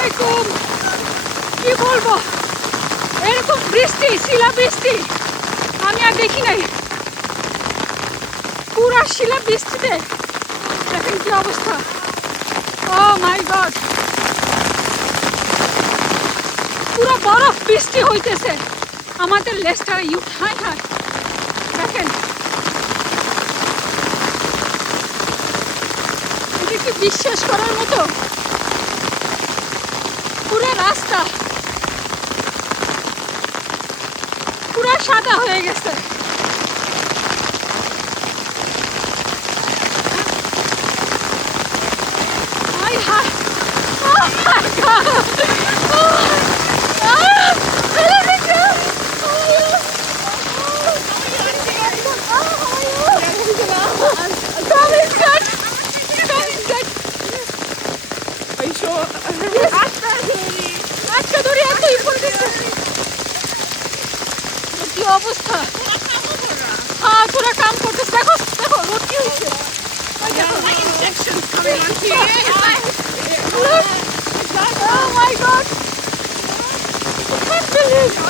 আলাইকুম। কি বলবো, এরকম বৃষ্টি, শিলাবৃষ্টি আমি আর দেখি নাই। পুরা শিলাবৃষ্টিতে দেখেন কি অবস্থা। ও মাই গড, পুরো বরফ বৃষ্টি হইতেছে আমাদের লেস্টারে। হাই হাই, দেখেন এটা কি বিশ্বাস করার মতো? পুরো রাস্তা পুরো সাদা হয়ে গেছে। হাই হাই, ও মাই গড, কি অবস্থা। হ্যাঁ, তোরা কাম করতেছে। দেখো দেখো রোদ কি হচ্ছে। Oh my god! I can't believe